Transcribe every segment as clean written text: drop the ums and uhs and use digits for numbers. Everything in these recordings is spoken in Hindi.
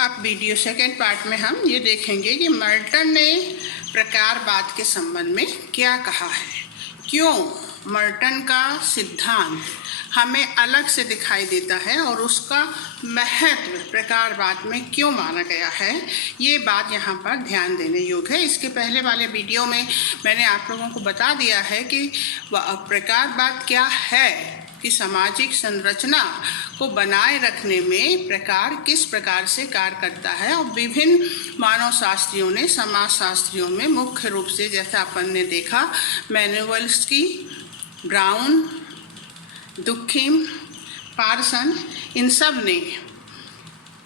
अब वीडियो सेकेंड पार्ट में हम ये देखेंगे कि मर्टन ने प्रकारवाद के संबंध में क्या कहा है, क्यों मर्टन का सिद्धांत हमें अलग से दिखाई देता है और उसका महत्व प्रकारवाद में क्यों माना गया है। ये बात यहाँ पर ध्यान देने योग्य है। इसके पहले वाले वीडियो में मैंने आप लोगों को बता दिया है कि प्रकारवाद क्या है, कि सामाजिक संरचना को बनाए रखने में प्रकार किस प्रकार से कार्य करता है। और विभिन्न मानव शास्त्रियों ने, समाज शास्त्रियों में मुख्य रूप से, जैसा अपन ने देखा, मैनुअल्स्की, ब्राउन, दुखिम, पार्सन, इन सब ने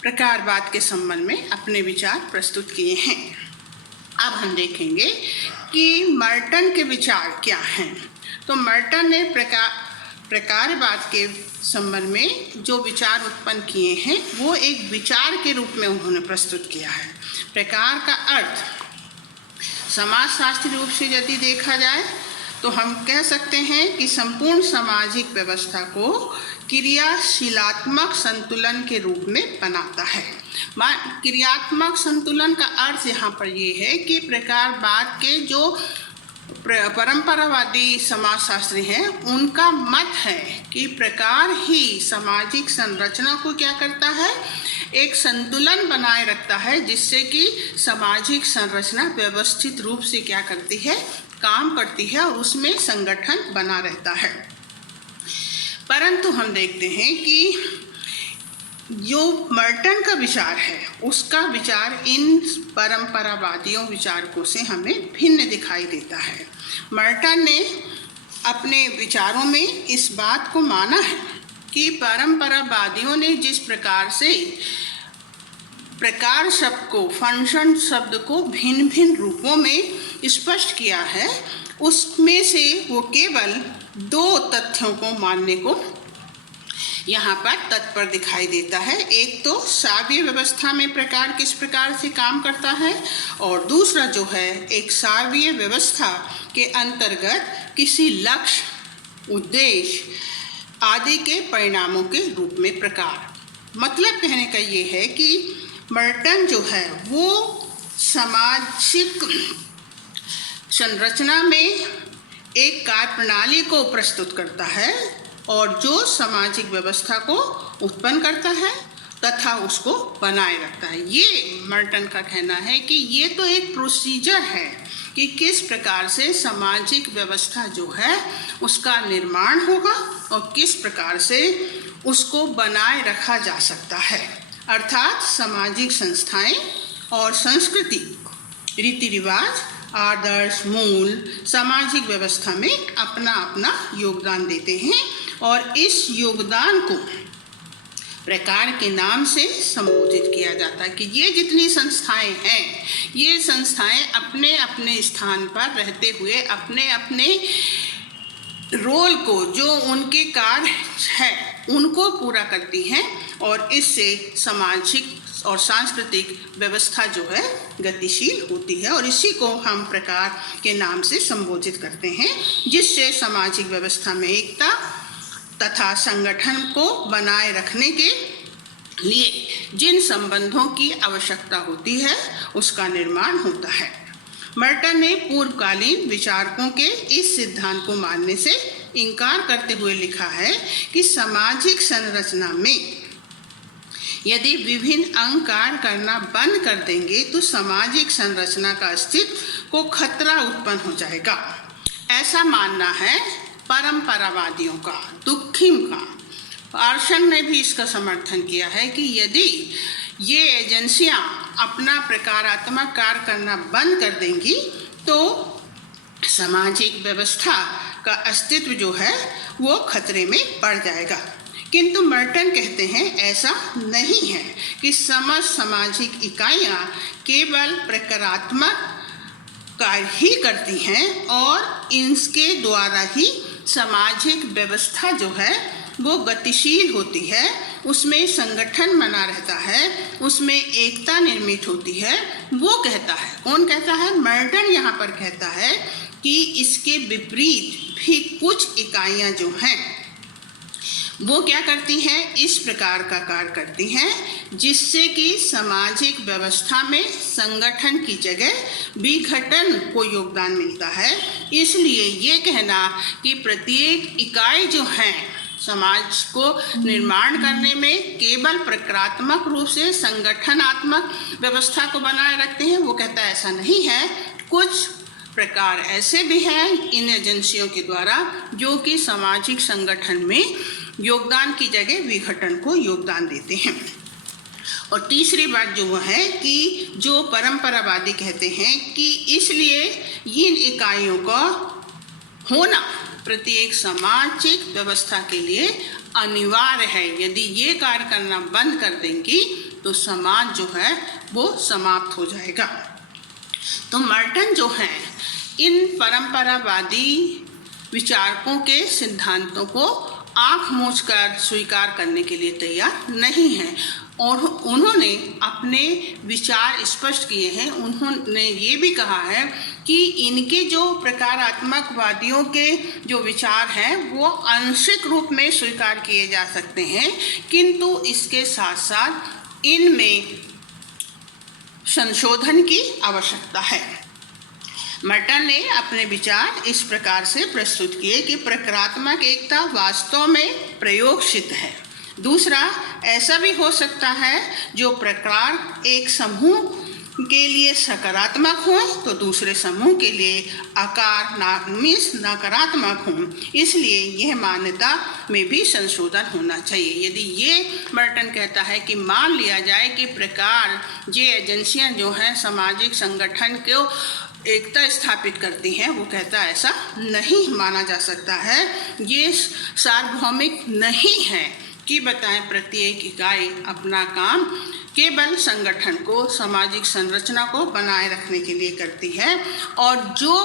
प्रकारवाद के संबंध में अपने विचार प्रस्तुत किए हैं। अब हम देखेंगे कि मर्टन के विचार क्या हैं। तो मर्टन ने प्रकारवाद के संबंध में जो विचार उत्पन्न किए हैं वो एक विचार के रूप में उन्होंने प्रस्तुत किया है। प्रकार का अर्थ समाजशास्त्री रूप से यदि देखा जाए तो हम कह सकते हैं कि संपूर्ण सामाजिक व्यवस्था को क्रियाशीलात्मक संतुलन के रूप में बनाता है। क्रियात्मक संतुलन का अर्थ यहाँ पर ये है कि प्रकारवाद के जो परंपरावादी समाजशास्त्री हैं उनका मत है कि प्रकार ही सामाजिक संरचना को क्या करता है, एक संतुलन बनाए रखता है, जिससे कि सामाजिक संरचना व्यवस्थित रूप से क्या करती है, काम करती है और उसमें संगठन बना रहता है। परंतु हम देखते हैं कि जो मर्टन का विचार है उसका विचार इन परंपरावादियों विचारकों से हमें भिन्न दिखाई देता है। मर्टन ने अपने विचारों में इस बात को माना है कि परंपरावादियों ने जिस प्रकार से प्रकार शब्द को, फंक्शन शब्द को भिन्न भिन्न रूपों में स्पष्ट किया है, उसमें से वो केवल दो तथ्यों को मानने को यहाँ पर तत्पर दिखाई देता है। एक तो सावीय व्यवस्था में प्रकार किस प्रकार से काम करता है, और दूसरा जो है एक सावीय व्यवस्था के अंतर्गत किसी लक्ष्य, उद्देश्य आदि के परिणामों के रूप में प्रकार। मतलब कहने का ये है कि मर्टन जो है वो सामाजिक संरचना में एक कार्य प्रणाली को प्रस्तुत करता है और जो सामाजिक व्यवस्था को उत्पन्न करता है तथा उसको बनाए रखता है। ये मर्टन का कहना है कि ये तो एक प्रोसीजर है कि किस प्रकार से सामाजिक व्यवस्था जो है उसका निर्माण होगा और किस प्रकार से उसको बनाए रखा जा सकता है। अर्थात सामाजिक संस्थाएं और संस्कृति, रीति रिवाज, आदर्श, मूल सामाजिक व्यवस्था में अपना अपना योगदान देते हैं और इस योगदान को प्रकार के नाम से संबोधित किया जाता है कि ये जितनी संस्थाएं हैं, ये संस्थाएं अपने अपने स्थान पर रहते हुए अपने अपने रोल को, जो उनके कार्य है, उनको पूरा करती हैं और इससे सामाजिक और सांस्कृतिक व्यवस्था जो है गतिशील होती है और इसी को हम प्रकार के नाम से संबोधित करते हैं, जिससे सामाजिक व्यवस्था में एकता तथा संगठन को बनाए रखने के लिए जिन संबंधों की आवश्यकता होती है उसका निर्माण होता है। मर्टन ने पूर्वकालीन विचारकों के इस सिद्धांत को मानने से इनकार करते हुए लिखा है कि सामाजिक संरचना में यदि विभिन्न अंग कार्य करना बंद कर देंगे तो सामाजिक संरचना का अस्तित्व को खतरा उत्पन्न हो जाएगा। ऐसा मानना है परंपरावादियों का, दुखिम का। पार्सन ने भी इसका समर्थन किया है कि यदि ये एजेंसियां अपना प्रकारात्मक कार्य करना बंद कर देंगी तो सामाजिक व्यवस्था का अस्तित्व जो है वो खतरे में पड़ जाएगा। किंतु मर्टन कहते हैं ऐसा नहीं है कि समस्त सामाजिक इकाइयां केवल प्रकारात्मक कार्य ही करती हैं और इनके द्वारा ही सामाजिक व्यवस्था जो है वो गतिशील होती है, उसमें संगठन बना रहता है, उसमें एकता निर्मित होती है। वो कहता है, कौन कहता है? मर्टन यहाँ पर कहता है कि इसके विपरीत भी कुछ इकाइयाँ जो हैं वो क्या करती हैं, इस प्रकार का कार्य करती हैं जिससे कि सामाजिक व्यवस्था में संगठन की जगह विघटन को योगदान मिलता है। इसलिए ये कहना कि प्रत्येक इकाई जो है समाज को निर्माण करने में केवल प्रक्रियात्मक रूप से संगठनात्मक व्यवस्था को बनाए रखते हैं, वो कहता है ऐसा नहीं है। कुछ प्रकार ऐसे भी हैं इन एजेंसियों के द्वारा जो कि सामाजिक संगठन में योगदान की जगह विघटन को योगदान देते हैं। और तीसरी बात जो है कि जो परंपरावादी कहते हैं कि इसलिए इन इकाइयों का होना प्रत्येक सामाजिक व्यवस्था के लिए अनिवार्य है। यदि ये कार्य करना बंद कर देंगी तो समाज जो है वो समाप्त हो जाएगा। तो मर्टन जो है इन परंपरावादी विचारकों के सिद्धांतों को आंख मूंदकर स्वीकार करने के लिए तैयार नहीं है और उन्होंने अपने विचार स्पष्ट किए हैं। उन्होंने ये भी कहा है कि इनके जो प्रकारात्मकवादियों के जो विचार हैं वो आंशिक रूप में स्वीकार किए जा सकते हैं, किंतु इसके साथ साथ इनमें संशोधन की आवश्यकता है। मर्टन ने अपने विचार इस प्रकार से प्रस्तुत किए कि प्रक्रियात्मक एकता वास्तव में प्रयोग सिद्ध है। दूसरा, ऐसा भी हो सकता है जो प्रकार एक समूह के लिए सकारात्मक हो तो दूसरे समूह के लिए नकारात्मक हो। इसलिए यह मान्यता में भी संशोधन होना चाहिए। यदि ये मर्टन कहता है कि मान लिया जाए कि प्रकार ये एजेंसियां जो हैं सामाजिक संगठन को एकता स्थापित करती हैं, वो कहता है ऐसा नहीं माना जा सकता है। ये सार्वभौमिक नहीं है कि बताएं प्रत्येक इकाई अपना काम केवल संगठन को, सामाजिक संरचना को बनाए रखने के लिए करती है और जो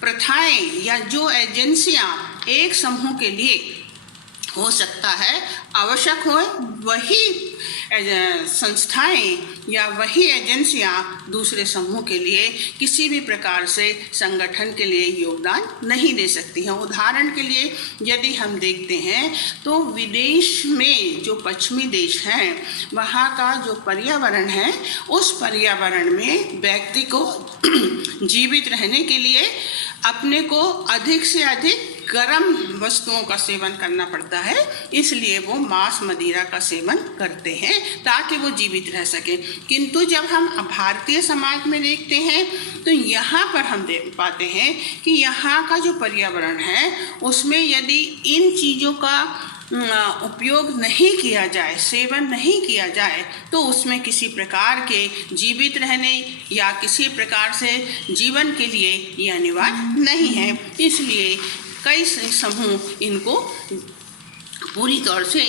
प्रथाएं या जो एजेंसियां एक समूह के लिए हो सकता है आवश्यक हो, वही संस्थाएं या वही एजेंसियां दूसरे समूह के लिए किसी भी प्रकार से संगठन के लिए योगदान नहीं दे सकती हैं। उदाहरण के लिए यदि हम देखते हैं तो विदेश में जो पश्चिमी देश हैं वहाँ का जो पर्यावरण है, उस पर्यावरण में व्यक्ति को जीवित रहने के लिए अपने को अधिक से अधिक गर्म वस्तुओं का सेवन करना पड़ता है। इसलिए वो मांस मदिरा का सेवन करते हैं ताकि वो जीवित रह सके। किंतु जब हम भारतीय समाज में देखते हैं तो यहाँ पर हम देख पाते हैं कि यहाँ का जो पर्यावरण है उसमें यदि इन चीज़ों का उपयोग नहीं किया जाए, सेवन नहीं किया जाए, तो उसमें किसी प्रकार के जीवित रहने या किसी प्रकार से जीवन के लिए ये अनिवार्य नहीं है। इसलिए कई समूह इनको पूरी तौर से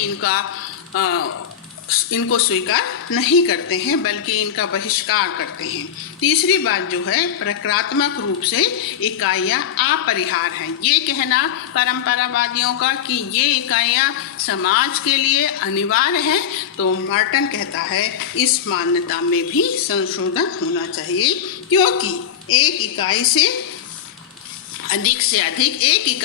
इनको स्वीकार नहीं करते हैं बल्कि इनका बहिष्कार करते हैं। तीसरी बात जो है, प्रक्रियात्मक रूप से इकाइयाँ अपरिहार्य हैं। ये कहना परंपरावादियों का कि ये इकाइयाँ समाज के लिए अनिवार्य हैं, तो मर्टन कहता है इस मान्यता में भी संशोधन होना चाहिए, क्योंकि एक इकाई से अधिक से अधिक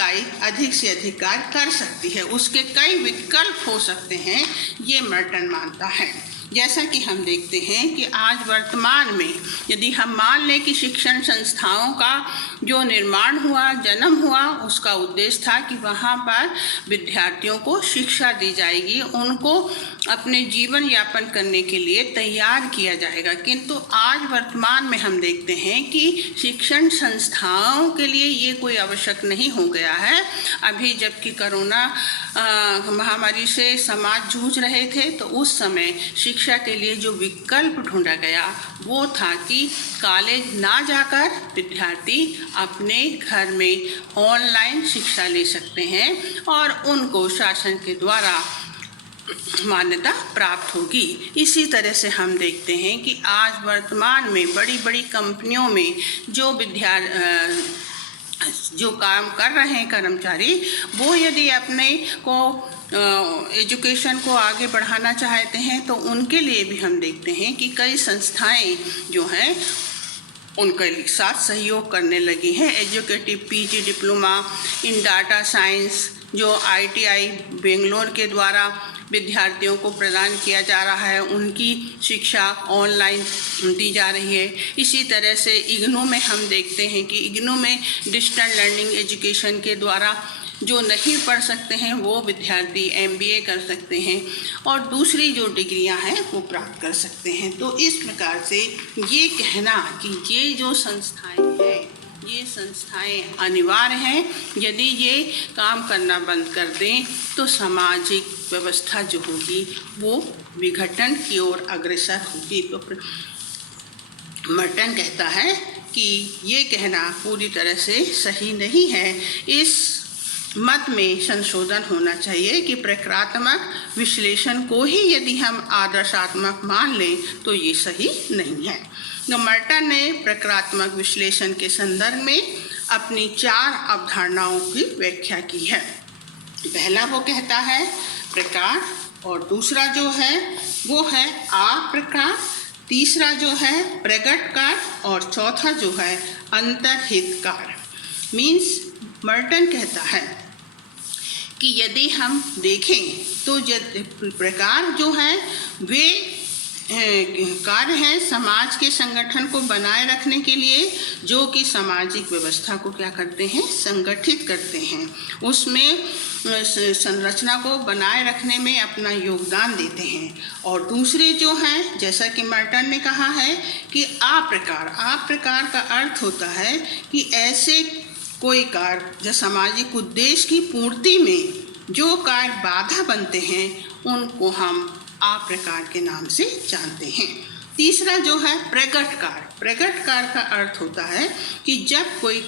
कार्य कर सकती है, उसके कई विकल्प हो सकते हैं, ये मर्टन मानता है। जैसा कि हम देखते हैं कि आज वर्तमान में यदि हम मान लें कि शिक्षण संस्थाओं का जो निर्माण हुआ, जन्म हुआ, उसका उद्देश्य था कि वहाँ पर विद्यार्थियों को शिक्षा दी जाएगी, उनको अपने जीवन यापन करने के लिए तैयार किया जाएगा। किंतु आज वर्तमान में हम देखते हैं कि शिक्षण संस्थाओं के लिए ये कोई आवश्यक नहीं हो गया है। अभी जबकि कोरोना महामारी से समाज जूझ रहे थे तो उस समय शिक्षा के लिए जो विकल्प ढूंढा गया वो था कि कॉलेज ना जाकर विद्यार्थी अपने घर में ऑनलाइन शिक्षा ले सकते हैं और उनको शासन के द्वारा मान्यता प्राप्त होगी। इसी तरह से हम देखते हैं कि आज वर्तमान में बड़ी बड़ी कंपनियों में जो काम कर रहे हैं कर्मचारी, वो यदि अपने को एजुकेशन को आगे बढ़ाना चाहते हैं तो उनके लिए भी हम देखते हैं कि कई संस्थाएं जो हैं उनके साथ सहयोग करने लगी हैं। Educative PG diploma in data science जो ITI बेंगलोर के द्वारा विद्यार्थियों को प्रदान किया जा रहा है, उनकी शिक्षा ऑनलाइन दी जा रही है। इसी तरह से इग्नू में हम देखते हैं कि इग्नू में डिस्टेंस लर्निंग एजुकेशन के द्वारा जो नहीं पढ़ सकते हैं वो विद्यार्थी MBA कर सकते हैं और दूसरी जो डिग्रियां हैं वो प्राप्त कर सकते हैं। तो इस प्रकार से ये कहना कि ये जो संस्थाएं हैं, ये संस्थाएं अनिवार्य हैं, यदि ये काम करना बंद कर दें तो सामाजिक व्यवस्था जो होगी वो विघटन की ओर अग्रसर होगी। तो मर्टन कहता है कि ये कहना पूरी तरह से सही नहीं है। इस मत में संशोधन होना चाहिए कि प्रक्रियात्मक विश्लेषण को ही यदि हम आदर्शात्मक मान लें तो ये सही नहीं है। तो मर्टन ने प्रक्रियात्मक विश्लेषण के संदर्भ में अपनी 4 अवधारणाओं की व्याख्या की है। पहला वो कहता है प्रकार, और दूसरा जो है वो है अप्रकार, तीसरा जो है प्रगटकार और चौथा जो है अंतर्हितकार। मीन्स मर्टन कहता है कि यदि हम देखें तो प्रकार जो है वे कार्य है समाज के संगठन को बनाए रखने के लिए, जो कि सामाजिक व्यवस्था को क्या करते हैं, संगठित करते हैं, उसमें संरचना को बनाए रखने में अपना योगदान देते हैं। और दूसरे जो हैं, जैसा कि मर्टन ने कहा है कि अप्रकार का अर्थ होता है कि ऐसे कोई कार्य जो सामाजिक उद्देश्य की पूर्ति में जो कार्य बाधा बनते हैं उनको हम अप्रकार के नाम से जानते हैं। तीसरा जो है प्रगटकार का अर्थ होता है कि जब कोई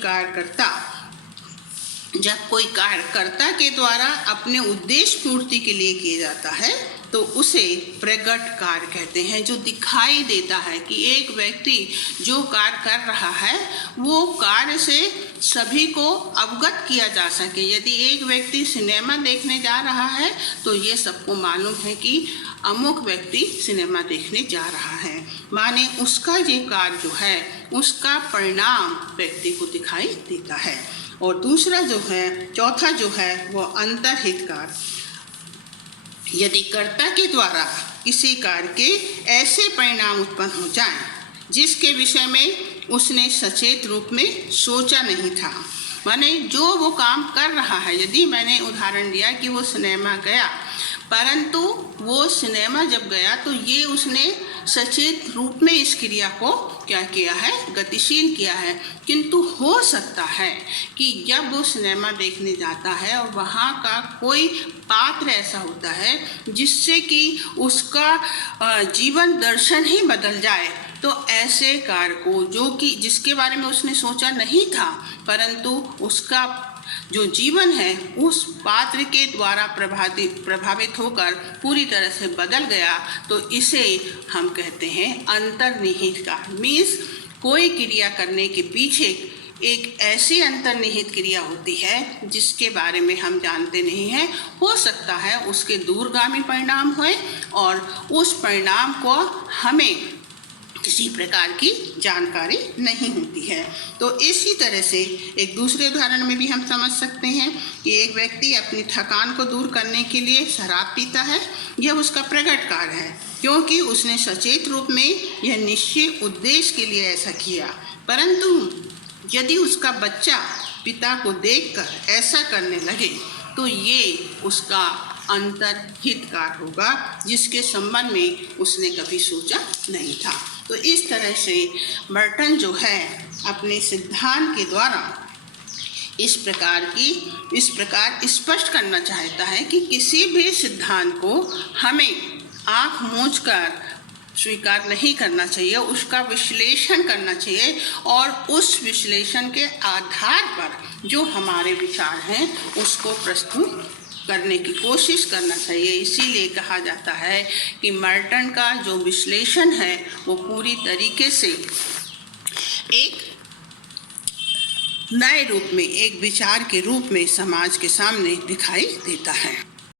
कार्यकर्ता के द्वारा अपने उद्देश्य पूर्ति के लिए किया जाता है तो उसे प्रगट कार्य कहते हैं, जो दिखाई देता है कि एक व्यक्ति जो कार्य कर रहा है वो कार्य से सभी को अवगत किया जा सके। यदि एक व्यक्ति सिनेमा देखने जा रहा है तो ये सबको मालूम है कि अमुक व्यक्ति सिनेमा देखने जा रहा है, माने उसका ये कार्य जो है उसका परिणाम व्यक्ति को दिखाई देता है। और दूसरा जो है, चौथा जो है वो अंतर्हितकार, यदि कर्ता के द्वारा किसी कार्य के ऐसे परिणाम उत्पन्न हो जाएं जिसके विषय में उसने सचेत रूप में सोचा नहीं था, माने जो वो काम कर रहा है, यदि मैंने उदाहरण दिया कि वो सिनेमा गया, परंतु वो सिनेमा जब गया तो ये उसने सचेत रूप में इस क्रिया को क्या किया है, गतिशील किया है। किंतु हो सकता है कि जब वो सिनेमा देखने जाता है और वहाँ का कोई पात्र ऐसा होता है जिससे कि उसका जीवन दर्शन ही बदल जाए, तो ऐसे कार्य को जो कि जिसके बारे में उसने सोचा नहीं था, परंतु उसका जो जीवन है उस पात्र के द्वारा प्रभावित होकर पूरी तरह से बदल गया, तो इसे हम कहते हैं अंतर्निहित कार्य। मीन्स कोई क्रिया करने के पीछे एक ऐसी अंतर्निहित क्रिया होती है जिसके बारे में हम जानते नहीं हैं। हो सकता है उसके दूरगामी परिणाम होए और उस परिणाम को हमें किसी प्रकार की जानकारी नहीं होती है। तो इसी तरह से एक दूसरे उदाहरण में भी हम समझ सकते हैं कि एक व्यक्ति अपनी थकान को दूर करने के लिए शराब पीता है, यह उसका प्रगट कार्य है क्योंकि उसने सचेत रूप में यह निश्चित उद्देश्य के लिए ऐसा किया। परंतु यदि उसका बच्चा पिता को देखकर ऐसा करने लगे तो ये उसका अंतर्हितकार होगा जिसके संबंध में उसने कभी सोचा नहीं था। तो इस तरह से मर्टन जो है अपने सिद्धांत के द्वारा इस प्रकार स्पष्ट करना चाहता है कि किसी भी सिद्धांत को हमें आँख मूंझकर स्वीकार नहीं करना चाहिए, उसका विश्लेषण करना चाहिए और उस विश्लेषण के आधार पर जो हमारे विचार हैं उसको प्रस्तुत करने की कोशिश करना चाहिए। इसीलिए कहा जाता है कि मर्टन का जो विश्लेषण है वो पूरी तरीके से एक नए रूप में, एक विचार के रूप में समाज के सामने दिखाई देता है।